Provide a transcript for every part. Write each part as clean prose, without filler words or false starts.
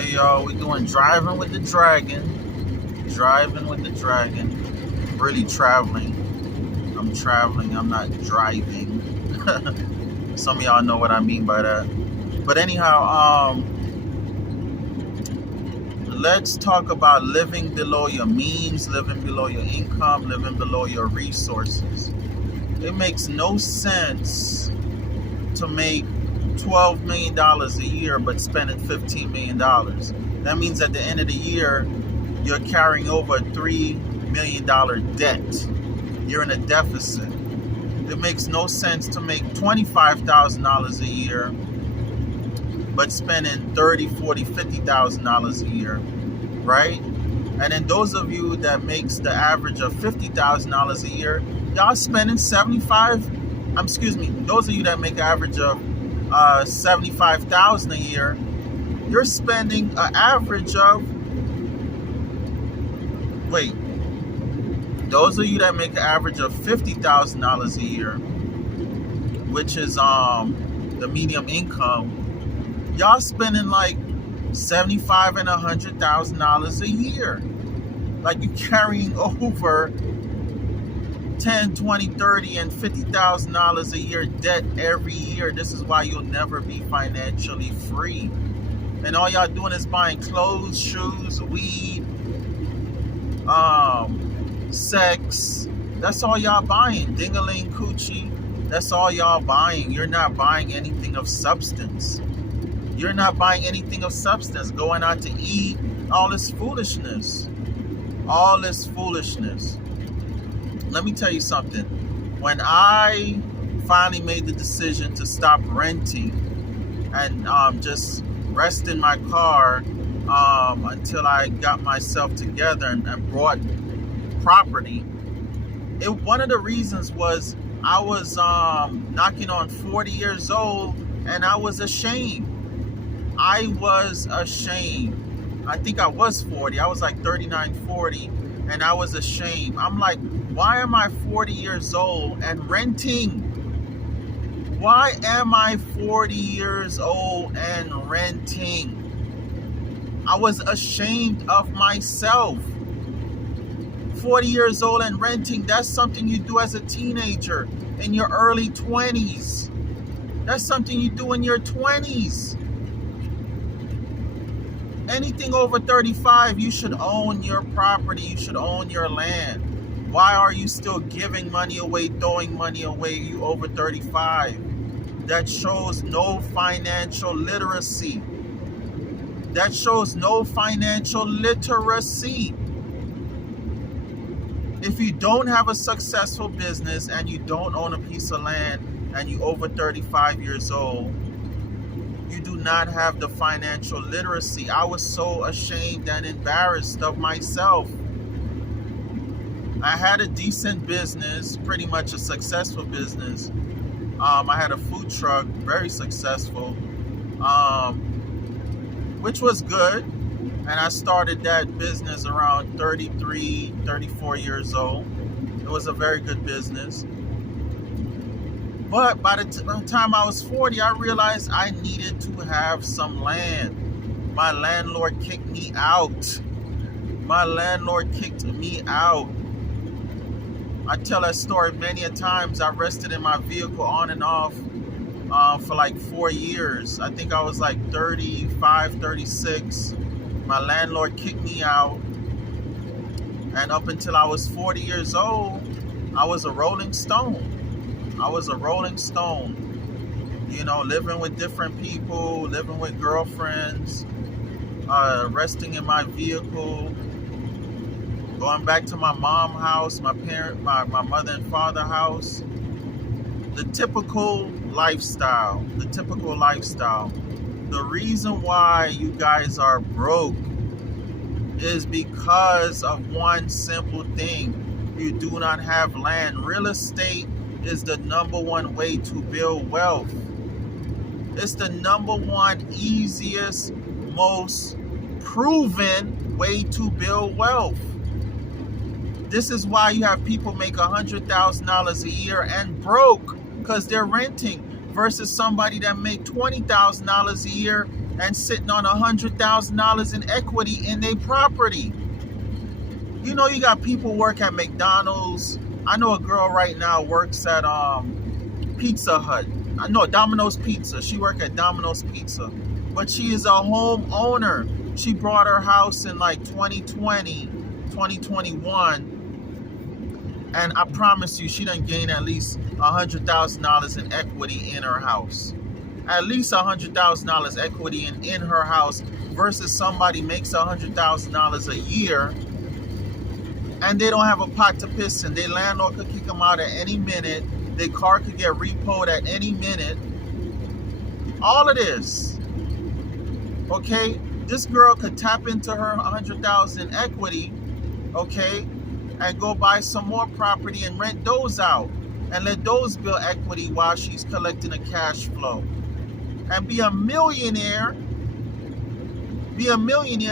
Hey y'all, we doing driving with the dragon. Driving with the dragon. Really traveling. I'm traveling, I'm not driving. Some of y'all know what I mean by that. But anyhow, let's talk about living below your means, living below your income, living below your resources. It makes no sense to make $12 million a year but spending $15 million. That means at the end of the year, you're carrying over a $3 million debt. You're in a deficit. It makes no sense to make $25,000 a year but spending $30,000, $40,000, $50,000 a year, right? And then those of you that makes the average of $50,000 a year, y'all spending those of you that make an average of $75,000 a year, you're spending an average of those of you that make an average of $50,000 a year, which is the medium income, y'all spending like $75,000 and $100,000 a year. Like you're carrying over $10, $20, $30, and $50,000 a year debt every year. This is why you'll never be financially free. And all y'all doing is buying clothes, shoes, weed, sex. That's all y'all buying. Ding-a-ling, coochie. That's all y'all buying. You're not buying anything of substance. You're not buying anything of substance. Going out to eat, all this foolishness. All this foolishness. Let me tell you something. When I finally made the decision to stop renting and just rest in my car until I got myself together and bought property, one of the reasons was I was knocking on 40 years old and I was ashamed. I was ashamed. I think I was 40. I was like 39, 40, and I was ashamed. I'm like, why am I 40 years old and renting? Why am I 40 years old and renting? I was ashamed of myself. 40 years old and renting, that's something you do as a teenager in your early 20s. That's something you do in your 20s. Anything over 35, you should own your property. You should own your land. Why are you still giving money away, throwing money away, you over 35? That shows no financial literacy. That shows no financial literacy. If you don't have a successful business and you don't own a piece of land and you over 35 years old, you do not have the financial literacy. I was so ashamed and embarrassed of myself. I had a decent business, pretty much a successful business. I had a food truck, very successful, which was good. And I started that business around 33, 34 years old. It was a very good business. But by the time I was 40, I realized I needed to have some land. My landlord kicked me out. My landlord kicked me out. I tell that story many a times. I rested in my vehicle on and off for like 4 years. I think I was like 35, 36. My landlord kicked me out. And up until I was 40 years old, I was a rolling stone. I was a rolling stone, you know, living with different people, living with girlfriends, resting in my vehicle, going back to my mom's house, my mother and father house. The typical lifestyle, The reason why you guys are broke is because of one simple thing. You do not have land. Real estate is the number one way to build wealth. It's the number one easiest, most proven way to build wealth. This is why you have people make $100,000 a year and broke because they're renting versus somebody that make $20,000 a year and sitting on $100,000 in equity in their property. You know, you got people work at McDonald's. I know a girl right now works at Pizza Hut. I know Domino's Pizza. She works at Domino's Pizza. But she is a homeowner. She bought her house in like 2020, 2021. And I promise you, she done gained at least $100,000 in equity in her house. At least $100,000 equity in her house versus somebody makes $100,000 a year and they don't have a pot to piss in. Their landlord could kick them out at any minute. Their car could get repoed at any minute. All of this. Okay? This girl could tap into her $100,000 equity, okay, and go buy some more property and rent those out and let those build equity while she's collecting a cash flow. And be a millionaire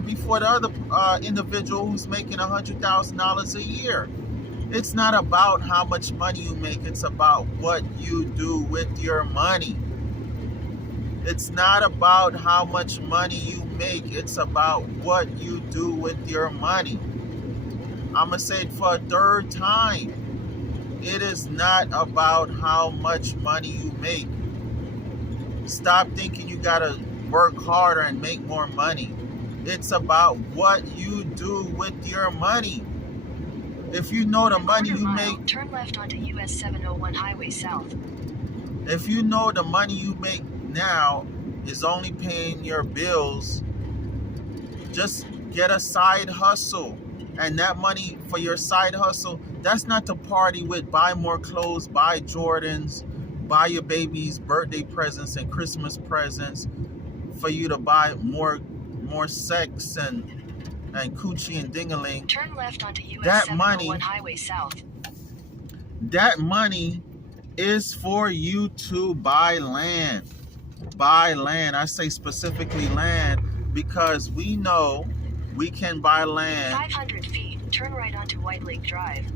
before the other individual who's making $100,000 a year. It's not about how much money you make. It's about what you do with your money. It's not about how much money you make. It's about what you do with your money. I'm going to say it for a third time. It is not about how much money you make. Stop thinking you got to work harder and make more money. It's about what you do with your money. If you know the money you make, turn left onto US 701 Highway South. If you know the money you make now is only paying your bills, just get a side hustle. And that money for your side hustle, that's not to party with, buy more clothes, buy Jordans, buy your babies birthday presents and Christmas presents, for you to buy more sex and coochie and dingaling. Turn left onto US 701 Highway South. That money is for you to buy land. Buy land. I say specifically land because we know we can buy land 500 feet. Turn right onto White Lake Drive.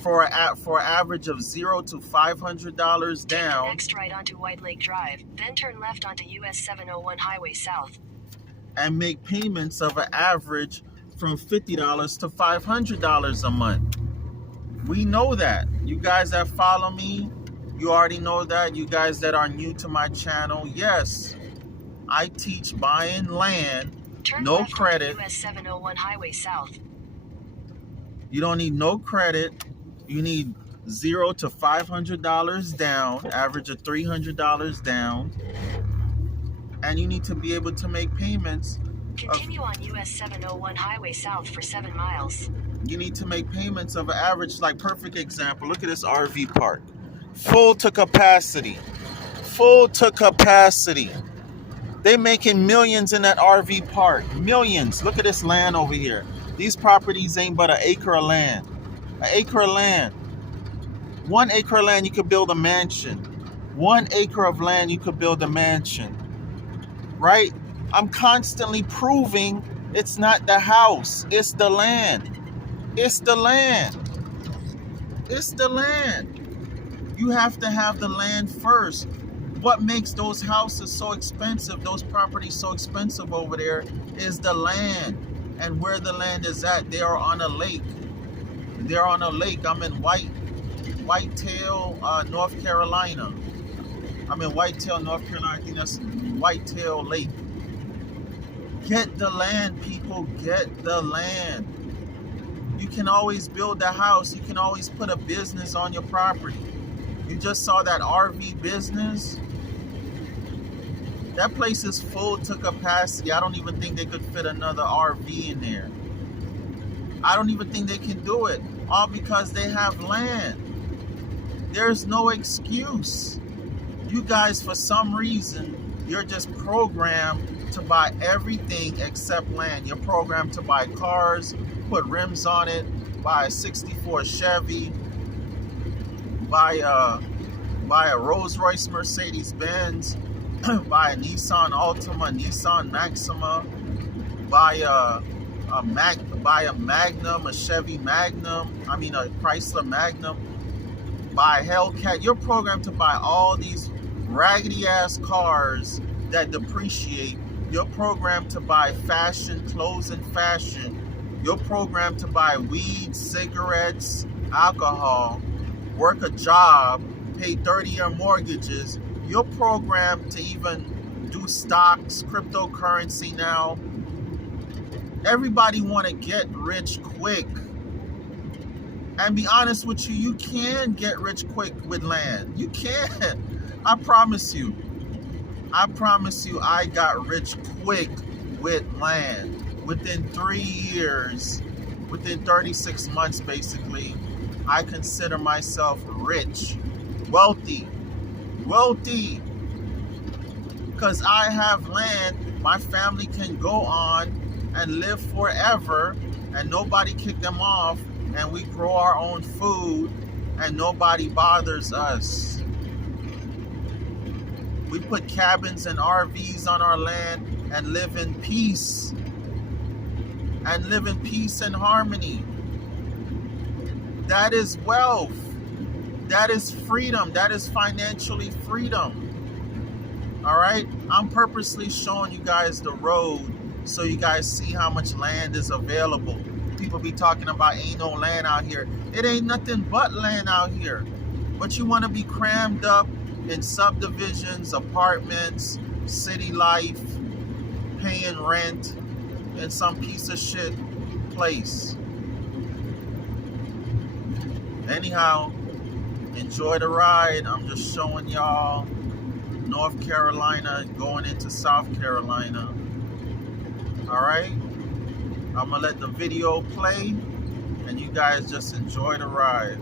For an average of $0 to $500 down. Next right onto White Lake Drive, then turn left onto US 701 Highway South. And make payments of an average from $50 to $500 a month. We know that. You guys that follow me, you already know that. You guys that are new to my channel, yes, I teach buying land, turn no left credit. US 701 Highway South. You don't need no credit. You need $0 to $500 down, average of $300 down, and you need to be able to make payments. Continue on US 701 Highway South for 7 miles. You need to make payments of an average, like perfect example. Look at this RV park, full to capacity, full to capacity. They making millions in that RV park, millions. Look at this land over here. These properties ain't but an acre of land. An acre of land. 1 acre of land, you could build a mansion. 1 acre of land, you could build a mansion. Right? I'm constantly proving it's not the house. It's the land. It's the land. It's the land. You have to have the land first. What makes those houses so expensive, those properties so expensive over there, is the land. And where the land is at, they are on a lake. They're on a lake. I'm in Whitetail, North Carolina. I'm in Whitetail, North Carolina. I think that's Whitetail Lake. Get the land, people. Get the land. You can always build a house. You can always put a business on your property. You just saw that RV business. That place is full to capacity. I don't even think they could fit another RV in there. I don't even think they can do it. All because they have land. There's no excuse. You guys, for some reason, you're just programmed to buy everything except land. You're programmed to buy cars, put rims on it, buy a 64 Chevy, buy a Rolls Royce Mercedes Benz, buy a Nissan Altima, Nissan Maxima, buy a Magnum, a Chevy Magnum, a Chrysler Magnum, buy a Hellcat. You're programmed to buy all these raggedy ass cars that depreciate You're programmed to buy fashion, clothes and fashion. You're programmed to buy weed, cigarettes, alcohol, work a job, pay 30-year mortgages. You're programmed to even do stocks, cryptocurrency now. Everybody want to get rich quick. And be honest with you, you can get rich quick with land. You can. I promise you. I promise you, I got rich quick with land. Within 3 years, within 36 months basically, I consider myself rich, wealthy. Because I have land, my family can go on and live forever and nobody kick them off, and we grow our own food and nobody bothers us. We put cabins and RVs on our land and live in peace. And live in peace and harmony. That is wealth. That is freedom. That is financially freedom. All right? I'm purposely showing you guys the road so you guys see how much land is available. People be talking about ain't no land out here. It ain't nothing but land out here. But you want to be crammed up in subdivisions, apartments, city life, paying rent in some piece of shit place. Anyhow, enjoy the ride. I'm just showing y'all North Carolina going into South Carolina. Alright? I'm gonna let the video play and you guys just enjoy the ride.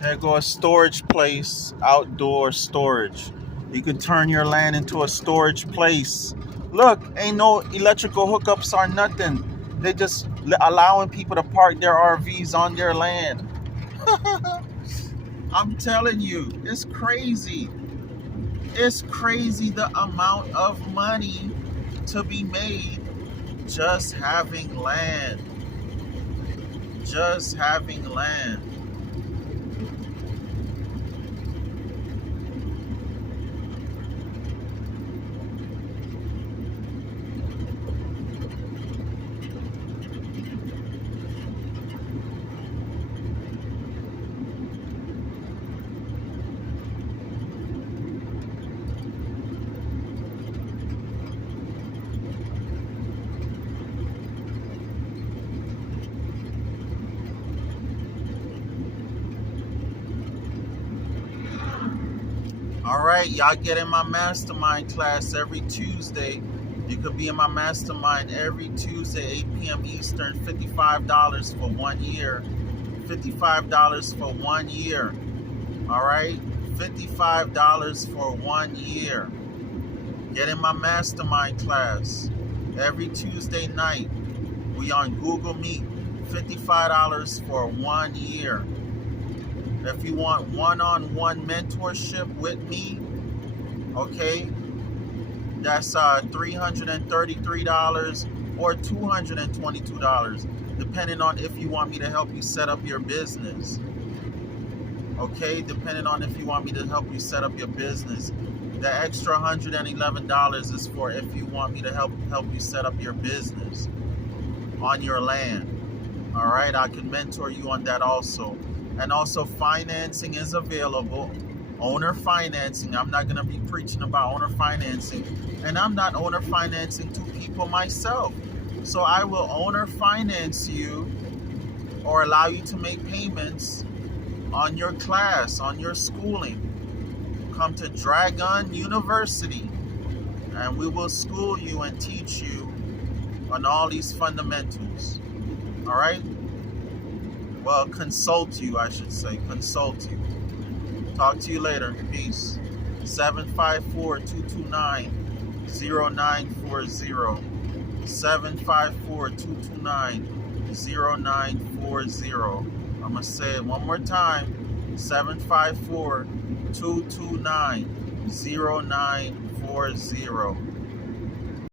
There go a storage place, outdoor storage. You could turn your land into a storage place. Look, ain't no electrical hookups or nothing. They just allowing people to park their RVs on their land. I'm telling you, it's crazy. It's crazy the amount of money to be made just having land. Just having land. Alright, y'all get in my mastermind class every Tuesday. You could be in my mastermind every Tuesday, 8 p.m. Eastern, $55 for 1 year. $55 for 1 year. Alright? $55 for 1 year. Get in my mastermind class every Tuesday night. We on Google Meet. $55 for 1 year. If you want one-on-one mentorship with me, okay, that's $333 or $222, depending on if you want me to help you set up your business. Okay, depending on if you want me to help you set up your business. The extra $111 is for if you want me to help you set up your business on your land. All right, I can mentor you on that also. And also financing is available. Owner financing. I'm not going to be preaching about owner financing. And I'm not owner financing two people myself. So I will owner finance you or allow you to make payments on your class, on your schooling. Come to Dragon University and we will school you and teach you on all these fundamentals. All right? Well, consult you, I should say. Consult you. Talk to you later. Peace. 754-229-0940. 754-229-0940. 0940. I'm going to say it one more time. 754-229-0940.